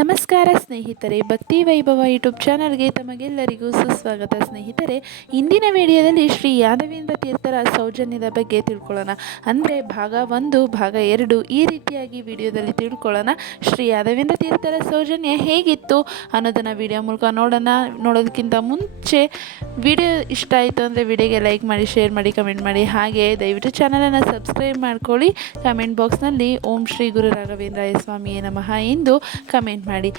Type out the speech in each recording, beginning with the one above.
ನಮಸ್ಕಾರ ಸ್ನೇಹಿತರೆ, ಭಕ್ತಿ ವೈಭವ ಯೂಟ್ಯೂಬ್ ಚಾನಲ್ಗೆ ತಮಗೆಲ್ಲರಿಗೂ ಸುಸ್ವಾಗತ ಸ್ನೇಹಿತರೆ. ಇಂದಿನ ವಿಡಿಯೋದಲ್ಲಿ ಶ್ರೀ ಯಾದವೇಂದ್ರ ತೀರ್ಥರ ಸೌಜನ್ಯದ ಬಗ್ಗೆ ತಿಳ್ಕೊಳ್ಳೋಣ. ಅಂದರೆ ಭಾಗ ಒಂದು, ಭಾಗ ಎರಡು ಈ ರೀತಿಯಾಗಿ ವಿಡಿಯೋದಲ್ಲಿ ತಿಳ್ಕೊಳ್ಳೋಣ. ಶ್ರೀ ಯಾದವೇಂದ್ರ ತೀರ್ಥರ ಸೌಜನ್ಯ ಹೇಗಿತ್ತು ಅನ್ನೋದನ್ನು ವಿಡಿಯೋ ಮೂಲಕ ನೋಡೋಣ. ನೋಡೋದಕ್ಕಿಂತ ಮುಂಚೆ ವಿಡಿಯೋ ಇಷ್ಟ ಆಯಿತು ಅಂದರೆ ವಿಡಿಯೋಗೆ ಲೈಕ್ ಮಾಡಿ, ಶೇರ್ ಮಾಡಿ, ಕಮೆಂಟ್ ಮಾಡಿ. ಹಾಗೆ ದಯವಿಟ್ಟು ಚಾನಲನ್ನು ಸಬ್ಸ್ಕ್ರೈಬ್ ಮಾಡ್ಕೊಳ್ಳಿ. ಕಮೆಂಟ್ ಬಾಕ್ಸ್ನಲ್ಲಿ ಓಂ ಶ್ರೀ ಗುರು ರಾಘವೇಂದ್ರಾಯ ಸ್ವಾಮಿಯೇ ನಮಃ ಎಂದು ಕಮೆಂಟ್ ಮಾಡಿ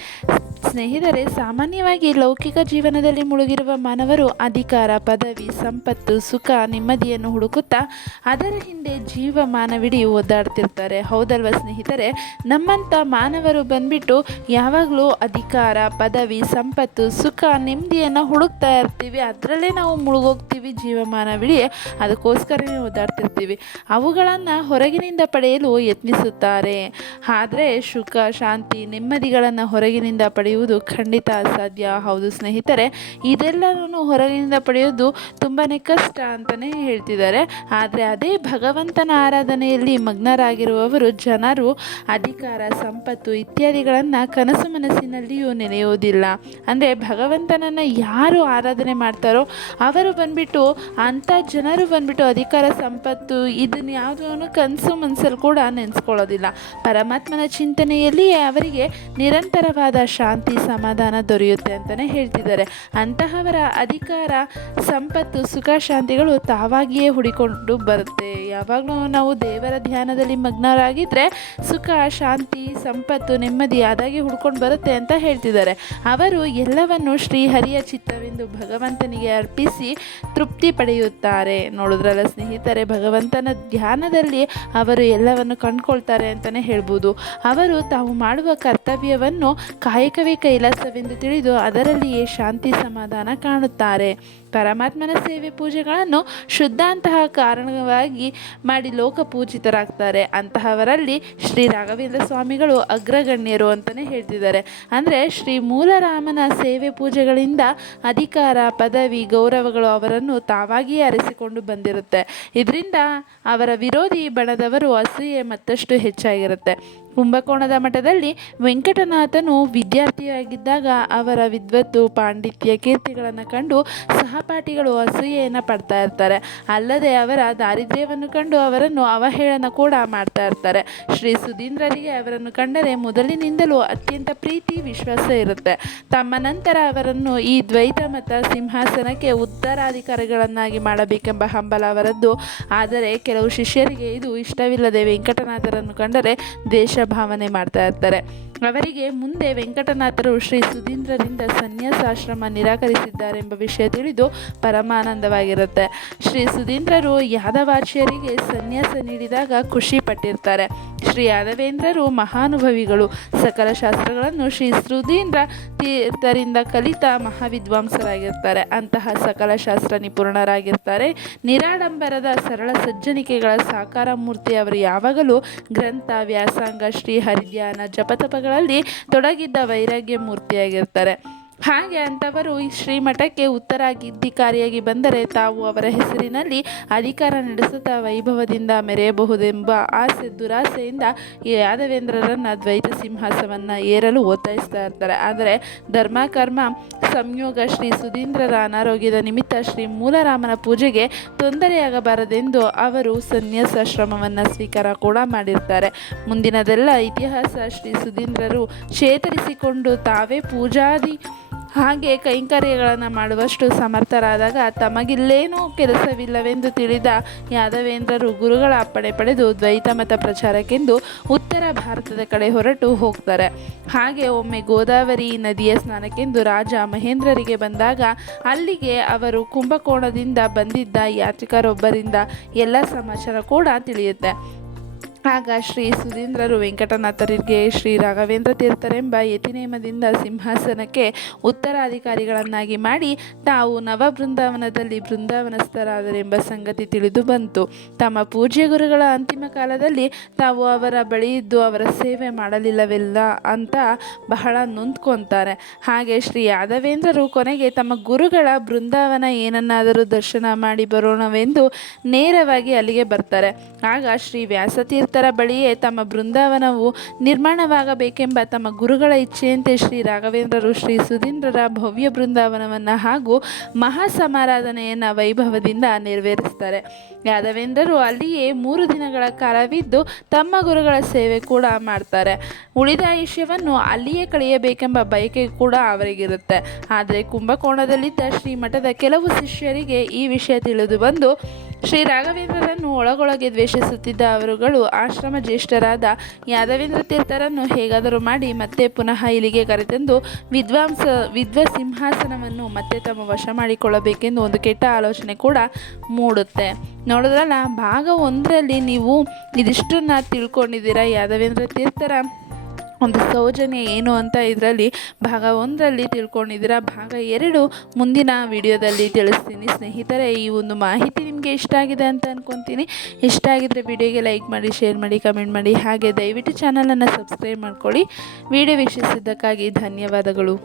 ಸ್ನೇಹಿತರೆ, ಸಾಮಾನ್ಯವಾಗಿ ಲೌಕಿಕ ಜೀವನದಲ್ಲಿ ಮುಳುಗಿರುವ ಮಾನವರು ಅಧಿಕಾರ, ಪದವಿ, ಸಂಪತ್ತು, ಸುಖ, ನೆಮ್ಮದಿಯನ್ನು ಹುಡುಕುತ್ತಾ ಅದರ ಹಿಂದೆ ಜೀವಮಾನವಿಡೀ ಒದ್ದಾಡ್ತಿರ್ತಾರೆ ಹೌದಲ್ವ ಸ್ನೇಹಿತರೆ? ನಮ್ಮಂಥ ಮಾನವರು ಬಂದ್ಬಿಟ್ಟು ಯಾವಾಗಲೂ ಅಧಿಕಾರ, ಪದವಿ, ಸಂಪತ್ತು, ಸುಖ, ನೆಮ್ಮದಿಯನ್ನು ಹುಡುಕ್ತಾ ಇರ್ತೀವಿ. ಅದರಲ್ಲೇ ನಾವು ಮುಳುಗೋಗ್ತೀವಿ ಜೀವಮಾನವಿಡೀ. ಅದಕ್ಕೋಸ್ಕರನೇ ಓದಾಡ್ತಿರ್ತೀವಿ. ಅವುಗಳನ್ನು ಹೊರಗಿನಿಂದ ಪಡೆಯಲು ಯತ್ನಿಸುತ್ತಾರೆ. ಆದರೆ ಸುಖ, ಶಾಂತಿ, ನೆಮ್ಮದಿಗಳನ್ನು ಹೊರಗಿನಿಂದ ಪಡೆಯುವುದು ಖಂಡಿತ ಅಸಾಧ್ಯ. ಹೌದು ಸ್ನೇಹಿತರೆ ಇದೆಲ್ಲನೂ ಹೊರಗಿನಿಂದ ಪಡೆಯೋದು ತುಂಬಾ ಕಷ್ಟ ಅಂತಲೇ ಹೇಳ್ತಿದ್ದಾರೆ. ಆದರೆ ಅದೇ ಭಗವಂತನ ಆರಾಧನೆಯಲ್ಲಿ ಮಗ್ನರಾಗಿರುವವರು ಜನರು ಅಧಿಕಾರ, ಸಂಪತ್ತು ಇತ್ಯಾದಿಗಳನ್ನು ಕನಸು ಮನಸ್ಸಿನಲ್ಲಿಯೂ ನೆನೆಯುವುದಿಲ್ಲ. ಅಂದರೆ ಭಗವಂತನನ್ನು ಯಾರು ಆರಾಧನೆ ಮಾಡ್ತಾರೋ ಅವರು ಬಂದ್ಬಿಟ್ಟು ಅಂಥ ಜನರು ಬಂದ್ಬಿಟ್ಟು ಅಧಿಕಾರ, ಸಂಪತ್ತು ಇದನ್ನ ಯಾವುದೂ ಕನಸು ಮನಸ್ಸಲ್ಲಿ ಕೂಡ ನೆನೆಸ್ಕೊಳ್ಳೋದಿಲ್ಲ. ಪರಮಾತ್ಮನ ಚಿಂತನೆಯಲ್ಲಿಯೇ ಅವರಿಗೆ ನಿರಂತರವಾದ ಶಾಂತಿ ಸಮಾಧಾನ ದೊರೆಯುತ್ತೆ ಅಂತಲೇ ಹೇಳ್ತಿದ್ದಾರೆ. ಅಂತಹವರ ಅಧಿಕಾರ, ಸಂಪತ್ತು, ಸುಖ, ಶಾಂತಿಗಳು ತಾವಾಗಿಯೇ ಹುಡಿಕೊಂಡು ಬರುತ್ತೆ. ಯಾವಾಗಲೂ ನಾವು ದೇವರ ಧ್ಯಾನದಲ್ಲಿ ಮಗ್ನರಾಗಿದ್ದರೆ ಸುಖ, ಶಾಂತಿ, ಸಂಪತ್ತು ನೆಮ್ಮದಿ ಅದಾಗಿ ಹುಡ್ಕೊಂಡು ಬರುತ್ತೆ ಅಂತ ಹೇಳ್ತಿದ್ದಾರೆ. ಅವರು ಎಲ್ಲವನ್ನು ಶ್ರೀಹರಿಯ ಚಿತ್ತವೆಂದು ಭಗವಂತನಿಗೆ ಅರ್ಪಿಸಿ ತೃಪ್ತಿ ಪಡೆಯುತ್ತಾರೆ. ನೋಡಿದ್ರಲ್ಲ ಸ್ನೇಹಿತರೆ, ಭಗವಂತನ ಧ್ಯಾನದಲ್ಲಿ ಅವರು ಎಲ್ಲವನ್ನು ಕಂಡುಕೊಳ್ತಾರೆ ಅಂತಲೇ ಹೇಳ್ಬೋದು. ಅವರು ತಾವು ಮಾಡುವ ಕರ್ತವ್ಯವನ್ನು ಕಾಯಕವೇ ಕೈಲಾಸವೆಂದು ತಿಳಿದು ಅದರಲ್ಲಿಯೇ ಶಾಂತಿ ಸಮಾಧಾನ ಕಾಣುತ್ತಾರೆ. ಪರಮಾತ್ಮನ ಸೇವೆ ಪೂಜೆಗಳನ್ನು ಶುದ್ಧ ಅಂತಹ ಕಾರಣವಾಗಿ ಮಾಡಿ ಲೋಕ ಪೂಜಿತರಾಗ್ತಾರೆ ಅಂತಹವರಲ್ಲಿ ಶ್ರೀ ರಾಘವೇಂದ್ರ ಸ್ವಾಮಿಗಳು ಅಗ್ರಗಣ್ಯರು ಅಂತಲೇ ಹೇಳ್ತಿದ್ದಾರೆ. ಅಂದರೆ ಶ್ರೀ ಮೂಲರಾಮನ ಸೇವೆ ಪೂಜೆಗಳಿಂದ ಅಧಿಕಾರ, ಪದವಿ, ಗೌರವಗಳು ಅವರನ್ನು ತಾವಾಗಿಯೇ ಅರಸಿಕೊಂಡು ಬಂದಿರುತ್ತೆ. ಇದರಿಂದ ಅವರ ವಿರೋಧಿ ಬಣದವರು ಅಸೂಯೆ ಮತ್ತಷ್ಟು ಹೆಚ್ಚಾಗಿರುತ್ತೆ. ಕುಂಭಕೋಣದ ಮಠದಲ್ಲಿ ವೆಂಕಟನಾಥನು ವಿದ್ಯಾರ್ಥಿಯಾಗಿದ್ದಾಗ ಅವರ ವಿದ್ವತ್ತು, ಪಾಂಡಿತ್ಯ, ಕೀರ್ತಿಗಳನ್ನು ಕಂಡು ಸಹಪಾಠಿಗಳು ಅಸೂಯೆಯನ್ನು ಪಡ್ತಾ ಇರ್ತಾರೆ. ಅಲ್ಲದೆ ಅವರ ದಾರಿದ್ರ್ಯವನ್ನು ಕಂಡು ಅವರನ್ನು ಅವಹೇಳನ ಕೂಡ ಮಾಡ್ತಾ ಇರ್ತಾರೆ. ಶ್ರೀ ಸುಧೀಂದ್ರರಿಗೆ ಅವರನ್ನು ಕಂಡರೆ ಮೊದಲಿನಿಂದಲೂ ಅತ್ಯಂತ ಪ್ರೀತಿ, ವಿಶ್ವಾಸ ಇರುತ್ತೆ. ತಮ್ಮ ನಂತರ ಅವರನ್ನು ಈ ದ್ವೈತ ಮತ ಸಿಂಹಾಸನಕ್ಕೆ ಉತ್ತರಾಧಿಕಾರಿಗಳನ್ನಾಗಿ ಮಾಡಬೇಕೆಂಬ ಹಂಬಲ ಅವರದ್ದು. ಆದರೆ ಕೆಲವು ಶಿಷ್ಯರಿಗೆ ಇದು ಇಷ್ಟವಿಲ್ಲದೆ ವೆಂಕಟನಾಥರನ್ನು ಕಂಡರೆ ದೇಶ ಭಾವನೆ ಮಾಡ್ತಾ ಇರ್ತಾರೆ. ಅವರಿಗೆ ಮುಂದೆ ವೆಂಕಟನಾಥರು ಶ್ರೀ ಸುಧೀಂದ್ರರಿಂದ ಸನ್ಯಾಸಾಶ್ರಮ ನಿರಾಕರಿಸಿದ್ದಾರೆಂಬ ವಿಷಯ ತಿಳಿದು ಪರಮಾನಂದವಾಗಿರುತ್ತೆ. ಶ್ರೀ ಸುಧೀಂದ್ರರು ಯಾದವಾಚ್ಯರಿಗೆ ಸನ್ಯಾಸ ನೀಡಿದಾಗ ಖುಷಿ ಪಟ್ಟಿರ್ತಾರೆ. ಶ್ರೀ ಯಾದವೇಂದ್ರರು ಮಹಾನುಭವಿಗಳು. ಸಕಲ ಶಾಸ್ತ್ರಗಳನ್ನು ಶ್ರೀ ಸುಧೀಂದ್ರ ತೀರ್ಥರಿಂದ ಕಲಿತ ಮಹಾವಿದ್ವಾಂಸರಾಗಿರ್ತಾರೆ. ಅಂತಹ ಸಕಲ ಶಾಸ್ತ್ರ ನಿಪುಣರಾಗಿರ್ತಾರೆ. ನಿರಾಡಂಬರದ ಸರಳ ಸಜ್ಜನಿಕೆಗಳ ಸಾಕಾರ ಮೂರ್ತಿ ಅವರು ಯಾವಾಗಲೂ ಗ್ರಂಥ, ವ್ಯಾಸಂಗ, ಶ್ರೀ ಹರಿಧ್ಯಾನ ಜಪತಪಗಳಲ್ಲಿ ತೊಡಗಿದ್ದ ವೈರಾಗ್ಯ ಮೂರ್ತಿಯಾಗಿರ್ತಾರೆ. ಹಾಗೆ ಅಂಥವರು ಈ ಶ್ರೀಮಠಕ್ಕೆ ಉತ್ತರಾಧಿಕಾರಿಯಾಗಿ ಬಂದರೆ ತಾವು ಅವರ ಹೆಸರಿನಲ್ಲಿ ಅಧಿಕಾರ ನಡೆಸುತ್ತಾ ವೈಭವದಿಂದ ಮೆರೆಯಬಹುದೆಂಬ ಆಸೆ ದುರಾಸೆಯಿಂದ ಯಾದವೇಂದ್ರರನ್ನು ದ್ವೈತ ಸಿಂಹಾಸವನ್ನು ಏರಲು ಒತ್ತಾಯಿಸ್ತಾ ಇರ್ತಾರೆ. ಆದರೆ ಧರ್ಮಕರ್ಮ ಸಂಯೋಗ, ಶ್ರೀ ಸುಧೀಂದ್ರರ ಅನಾರೋಗ್ಯದ ನಿಮಿತ್ತ ಶ್ರೀ ಮೂಲರಾಮನ ಪೂಜೆಗೆ ತೊಂದರೆಯಾಗಬಾರದೆಂದು ಅವರು ಸನ್ಯಾಸಾಶ್ರಮವನ್ನು ಸ್ವೀಕಾರ ಕೂಡ ಮಾಡಿರ್ತಾರೆ. ಮುಂದಿನದೆಲ್ಲ ಇತಿಹಾಸ ಶ್ರೀ ಸುಧೀಂದ್ರರು ಚೇತರಿಸಿಕೊಂಡು ತಾವೇ ಪೂಜಾದಿ ಹಾಗೆ ಕೈಂಕರ್ಯಗಳನ್ನು ಮಾಡುವಷ್ಟು ಸಮರ್ಥರಾದಾಗ ತಮಗಿಲ್ಲೇನೂ ಕೆಲಸವಿಲ್ಲವೆಂದು ತಿಳಿದ ಯಾದವೇಂದ್ರರು ಗುರುಗಳ ಅಪ್ಪಣೆ ಪಡೆದು ದ್ವೈತ ಮತ ಪ್ರಚಾರಕ್ಕೆಂದು ಉತ್ತರ ಭಾರತದ ಕಡೆ ಹೊರಟು ಹೋಗ್ತಾರೆ. ಹಾಗೆ ಒಮ್ಮೆ ಗೋದಾವರಿ ನದಿಯ ಸ್ನಾನಕ್ಕೆಂದು ರಾಜ ಮಹೇಂದ್ರರಿಗೆ ಬಂದಾಗ ಅಲ್ಲಿಗೆ ಅವರು ಕುಂಭಕೋಣದಿಂದ ಬಂದಿದ್ದ ಯಾತ್ರಿಕರೊಬ್ಬರಿಂದ ಎಲ್ಲ ಸಮಾಚಾರ ಕೂಡ ತಿಳಿಯುತ್ತೆ. ಆಗ ಶ್ರೀ ಸುಧೀಂದ್ರರು ವೆಂಕಟನಾಥರಿಗೆ ಶ್ರೀ ರಾಘವೇಂದ್ರ ತೀರ್ಥರೆಂಬ ಯತಿನೇಮದಿಂದ ಸಿಂಹಾಸನಕ್ಕೆ ಉತ್ತರಾಧಿಕಾರಿಗಳನ್ನಾಗಿ ಮಾಡಿ ತಾವು ನವ ಬೃಂದಾವನದಲ್ಲಿ ಬೃಂದಾವನಸ್ಥರಾದರೆಂಬ ಸಂಗತಿ ತಿಳಿದು ಬಂತು. ತಮ್ಮ ಪೂಜ್ಯ ಗುರುಗಳ ಅಂತಿಮ ಕಾಲದಲ್ಲಿ ತಾವು ಅವರ ಬಳಿ ಇದ್ದು ಅವರ ಸೇವೆ ಮಾಡಲಿಲ್ಲವೆಲ್ಲ ಅಂತ ಬಹಳ ನೊಂದ್ಕೊತಾರೆ. ಹಾಗೆ ಶ್ರೀ ಯಾದವೇಂದ್ರರು ಕೊನೆಗೆ ತಮ್ಮ ಗುರುಗಳ ಬೃಂದಾವನ ಏನನ್ನಾದರೂ ದರ್ಶನ ಮಾಡಿ ಬರೋಣವೆಂದು ನೇರವಾಗಿ ಅಲ್ಲಿಗೆ ಬರ್ತಾರೆ. ಆಗ ಶ್ರೀ ವ್ಯಾಸತೀರ್ಥ ದೇವದೂತರ ಬಳಿಯೇ ತಮ್ಮ ಬೃಂದಾವನವು ನಿರ್ಮಾಣವಾಗಬೇಕೆಂಬ ತಮ್ಮ ಗುರುಗಳ ಇಚ್ಛೆಯಂತೆ ಶ್ರೀ ರಾಘವೇಂದ್ರರು ಶ್ರೀ ಸುಧೀಂದ್ರರ ಭವ್ಯ ಬೃಂದಾವನವನ್ನು ಹಾಗೂ ಮಹಾ ಸಮಾರಾಧನೆಯನ್ನು ವೈಭವದಿಂದ ನೆರವೇರಿಸ್ತಾರೆ ಯಾದವೇಂದ್ರರು ಅಲ್ಲಿಯೇ ಮೂರು ದಿನಗಳ ಕಾಲವಿದ್ದು ತಮ್ಮ ಗುರುಗಳ ಸೇವೆ ಕೂಡ ಮಾಡ್ತಾರೆ. ಉಳಿದ ಆಯುಷ್ಯವನ್ನು ಅಲ್ಲಿಯೇ ಕಳೆಯಬೇಕೆಂಬ ಬಯಕೆ ಕೂಡ ಅವರಿಗಿರುತ್ತೆ. ಆದರೆ ಕುಂಭಕೋಣದಲ್ಲಿದ್ದ ಶ್ರೀಮಠದ ಕೆಲವು ಶಿಷ್ಯರಿಗೆ ಈ ವಿಷಯ ತಿಳಿದು ಬಂದು ಶ್ರೀ ರಾಘವೇಂದ್ರರನ್ನು ಒಳಗೊಳಗೆ ದ್ವೇಷಿಸುತ್ತಿದ್ದ ಅವರುಗಳು ಆಶ್ರಮ ಜ್ಯೇಷ್ಠರಾದ ಯಾದವೇಂದ್ರ ತೀರ್ಥರನ್ನು ಹೇಗಾದರೂ ಮಾಡಿ ಮತ್ತೆ ಪುನಃ ಇಲ್ಲಿಗೆ ಕರೆತಂದು ವಿದ್ವಾಂಸ ವಿದ್ವ ಸಿಂಹಾಸನವನ್ನು ಮತ್ತೆ ತಮ್ಮ ವಶ ಮಾಡಿಕೊಳ್ಳಬೇಕೆಂದು ಒಂದು ಕೆಟ್ಟ ಆಲೋಚನೆ ಕೂಡ ಮೂಡುತ್ತೆ. ನೋಡಿದ್ರಲ್ಲ, ಭಾಗ ಒಂದರಲ್ಲಿ ನೀವು ಇದಿಷ್ಟನ್ನ ತಿಳ್ಕೊಂಡಿದ್ದೀರಾ? ಯಾದವೇಂದ್ರ ತೀರ್ಥರ ಒಂದು ಸೌಜನ್ಯ ಏನು ಅಂತ ಇದರಲ್ಲಿ ಭಾಗ ಒಂದರಲ್ಲಿ ತಿಳ್ಕೊಂಡಿದ್ದೀರಾ, ಭಾಗ ಎರಡು ಮುಂದಿನ ವಿಡಿಯೋದಲ್ಲಿ ತಿಳಿಸ್ತೀನಿ. ಸ್ನೇಹಿತರೆ, ಈ ಒಂದು ಮಾಹಿತಿ ನಿಮಗೆ ಇಷ್ಟ ಆಗಿದೆ ಅಂತ ಅಂದ್ಕೊತೀನಿ ಇಷ್ಟ ಆಗಿದ್ರೆ ವಿಡಿಯೋಗೆ ಲೈಕ್ ಮಾಡಿ, ಶೇರ್ ಮಾಡಿ, ಕಮೆಂಟ್ ಮಾಡಿ. ಹಾಗೆ ದಯವಿಟ್ಟು ಚಾನಲನ್ನು ಸಬ್ಸ್ಕ್ರೈಬ್ ಮಾಡ್ಕೊಳ್ಳಿ. ವಿಡಿಯೋ ವೀಕ್ಷಿಸಿದ್ದಕ್ಕಾಗಿ ಧನ್ಯವಾದಗಳು.